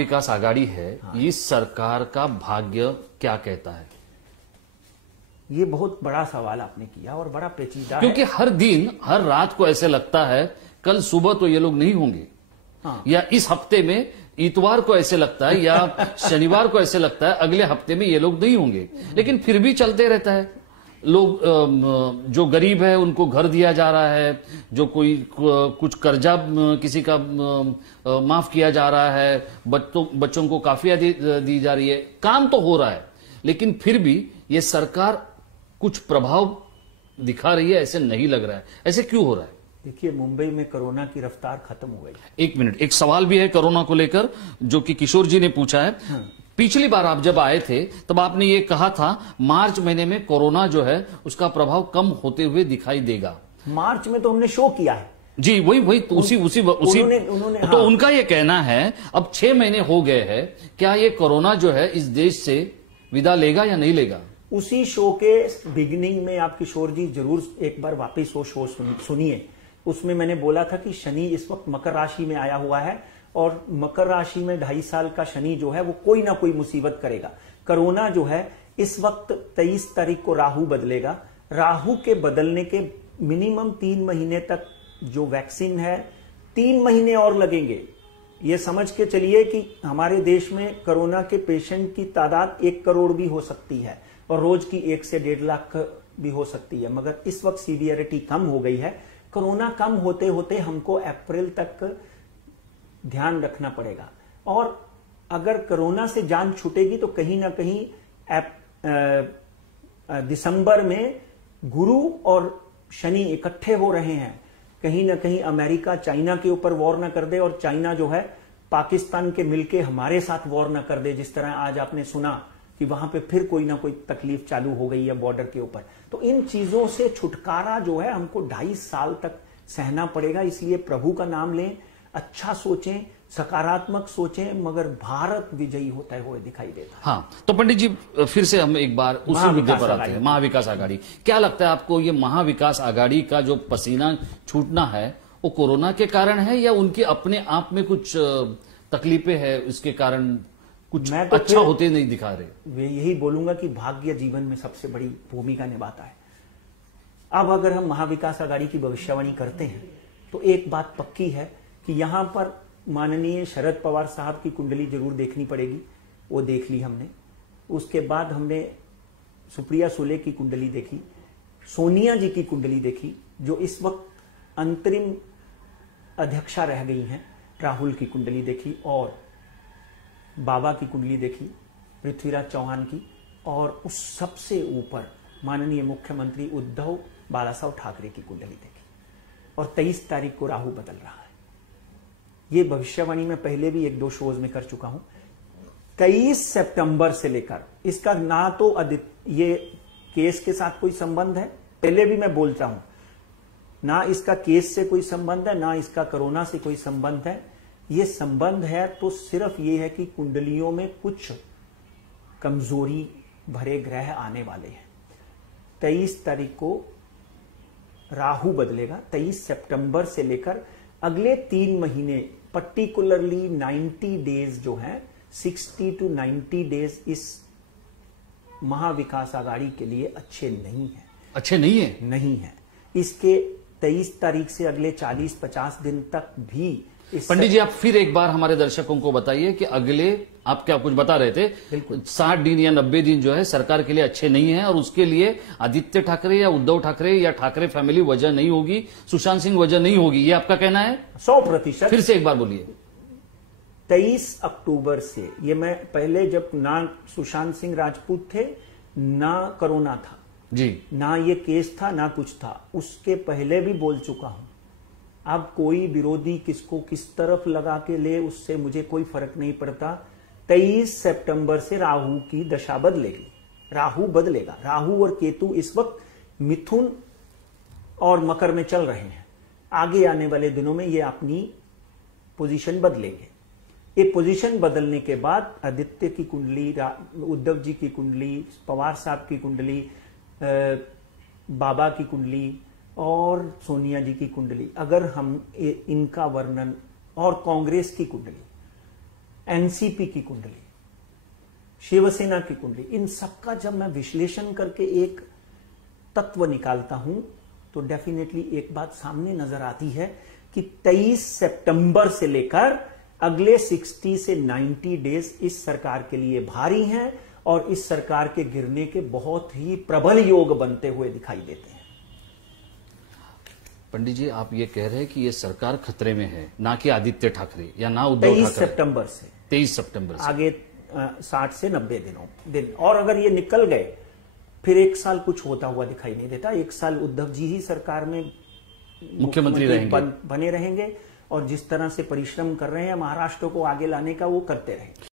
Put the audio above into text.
महाविकास आघाड़ी है, इस सरकार का भाग्य क्या कहता है? ये बहुत बड़ा सवाल आपने किया और बड़ा पेचीदा है। क्योंकि हर दिन हर रात को ऐसे लगता है कल सुबह तो ये लोग नहीं होंगे, या इस हफ्ते में इतवार को ऐसे लगता है, या शनिवार को ऐसे लगता है अगले हफ्ते में ये लोग नहीं होंगे, लेकिन फिर भी चलते रहता है। लोग जो गरीब है उनको घर दिया जा रहा है, जो कोई कुछ कर्जा किसी का माफ किया जा रहा है, बच्चों को काफिया दी जा रही है, काम तो हो रहा है, लेकिन फिर भी ये सरकार कुछ प्रभाव दिखा रही है ऐसे नहीं लग रहा है। ऐसे क्यों हो रहा है? देखिए, मुंबई में कोरोना की रफ्तार खत्म हो गई। एक मिनट, एक सवाल भी है कोरोना को लेकर जो कि किशोर जी ने पूछा है। पिछली बार आप जब आए थे तब आपने ये कहा था मार्च महीने में कोरोना जो है उसका प्रभाव कम होते हुए दिखाई देगा। मार्च में तो हमने शो किया है जी, वही तो उसी उन्होंने तो उनका ये कहना है अब 6 महीने हो गए हैं, क्या ये कोरोना जो है इस देश से विदा लेगा या नहीं लेगा? उसी शो के बिगिनिंग में आप किशोर जी जरूर एक बार वापस वो शो सुनिए। उसमें मैंने बोला था कि शनि इस वक्त मकर राशि में आया हुआ है और मकर राशि में 2.5 साल का शनि जो है वो कोई ना कोई मुसीबत करेगा। कोरोना जो है इस वक्त 23 तारीख को राहु बदलेगा। राहु के बदलने के मिनिमम 3 महीने तक जो वैक्सीन है 3 महीने और लगेंगे। ये समझ के चलिए कि हमारे देश में कोरोना के पेशेंट की तादाद 1 करोड़ भी हो सकती है और रोज की 1 से 1.5 लाख भी हो सकती है, मगर इस वक्त सीवियरिटी कम हो गई है। कोरोना कम होते होते हमको अप्रैल तक ध्यान रखना पड़ेगा और अगर कोरोना से जान छूटेगी तो कहीं ना कहीं दिसंबर में गुरु और शनि इकट्ठे हो रहे हैं। कहीं ना कहीं अमेरिका चाइना के ऊपर वॉर ना कर दे और चाइना जो है पाकिस्तान के मिलके हमारे साथ वॉर ना कर दे, जिस तरह आज आपने सुना कि वहां पे फिर कोई ना कोई तकलीफ चालू हो गई है बॉर्डर के ऊपर। तो इन चीजों से छुटकारा जो है हमको 2.5 साल तक सहना पड़ेगा। इसलिए प्रभु का नाम लें, अच्छा सोचें, सकारात्मक सोचें, मगर भारत विजयी होता हुए दिखाई देता है। हाँ, तो पंडित जी फिर से हम एक बार उसी मुद्दे पर आते हैं, महाविकास आघाड़ी। क्या लगता है आपको ये महाविकास आघाड़ी का जो पसीना छूटना है वो कोरोना के कारण है या उनके अपने आप में कुछ तकलीफें हैं उसके कारण कुछ तो अच्छा होते नहीं दिखा रहे? वे यही बोलूंगा कि भाग्य जीवन में सबसे बड़ी भूमिका निभाता है। अब अगर हम महाविकास आघाड़ी की भविष्यवाणी करते हैं तो एक बात पक्की है कि यहां पर माननीय शरद पवार साहब की कुंडली जरूर देखनी पड़ेगी। वो देख ली हमने। उसके बाद हमने सुप्रिया सुले की कुंडली देखी, सोनिया जी की कुंडली देखी जो इस वक्त अंतरिम अध्यक्षा रह गई हैं, राहुल की कुंडली देखी और बाबा की कुंडली देखी, पृथ्वीराज चौहान की, और उस सबसे ऊपर माननीय मुख्यमंत्री उद्धव बालासाहेब ठाकरे की कुंडली देखी और 23 तारीख को राहु बदल रहा है। ये भविष्यवाणी में पहले भी 1-2 शोज में कर चुका हूं। 23 सितंबर से लेकर इसका ना तो ये केस के साथ कोई संबंध है, पहले भी मैं बोलता हूं, ना इसका केस से कोई संबंध है, ना इसका कोरोना से कोई संबंध है। ये संबंध है तो सिर्फ ये है कि कुंडलियों में कुछ कमजोरी भरे ग्रह आने वाले हैं। 23 तारीख को राहु बदलेगा। 23 सितंबर से लेकर अगले 3 महीने पर्टिकुलरली 90 डेज जो है 60 to 90 डेज इस महाविकास आघाड़ी के लिए अच्छे नहीं है। अच्छे नहीं है? नहीं है। इसके 23 तारीख से अगले 40-50 दिन तक भी पंडित जी आप फिर एक बार हमारे दर्शकों को बताइए कि अगले, आप क्या कुछ बता रहे थे, 60 दिन या 90 दिन जो है सरकार के लिए अच्छे नहीं है और उसके लिए आदित्य ठाकरे या उद्धव ठाकरे या ठाकरे फैमिली वजह नहीं होगी, सुशांत सिंह वजह नहीं होगी, ये आपका कहना है? 100%। फिर से एक बार बोलिए। 23 अक्टूबर से, ये मैं पहले जब ना सुशांत सिंह राजपूत थे, ना कोरोना था जी, ना ये केस था, ना कुछ था, उसके पहले भी बोल चुका हूं। अब कोई विरोधी किसको किस तरफ लगा के ले उससे मुझे कोई फर्क नहीं पड़ता। 23 सितंबर से राहु की दशा बदलेगी, राहु बदलेगा। राहु और केतु इस वक्त मिथुन और मकर में चल रहे हैं। आगे आने वाले दिनों में ये अपनी पोजीशन बदलेंगे। ये पोजीशन बदलने के बाद आदित्य की कुंडली, उद्धव जी की कुंडली, पवार साहब की कुंडली, बाबा की कुंडली और सोनिया जी की कुंडली, अगर हम इनका वर्णन, और कांग्रेस की कुंडली, एनसीपी की कुंडली, शिवसेना की कुंडली, इन सबका जब मैं विश्लेषण करके एक तत्व निकालता हूं तो डेफिनेटली एक बात सामने नजर आती है कि 23 सितंबर से लेकर अगले 60 से 90 डेज इस सरकार के लिए भारी हैं और इस सरकार के गिरने के बहुत ही प्रबल योग बनते हुए दिखाई देते हैं। पंडित जी, आप ये कह रहे हैं कि ये सरकार खतरे में है, ना कि आदित्य ठाकरे या ना उद्धव ठाकरे। 23 सितंबर से 23 सितंबर से आगे 60 से 90 दिन, और अगर ये निकल गए फिर एक साल कुछ होता हुआ दिखाई नहीं देता। एक साल उद्धव जी ही सरकार में मुख्यमंत्री रहेंगे, बने रहेंगे और जिस तरह से परिश्रम कर रहे हैं महाराष्ट्र को आगे लाने का वो करते रहेंगे।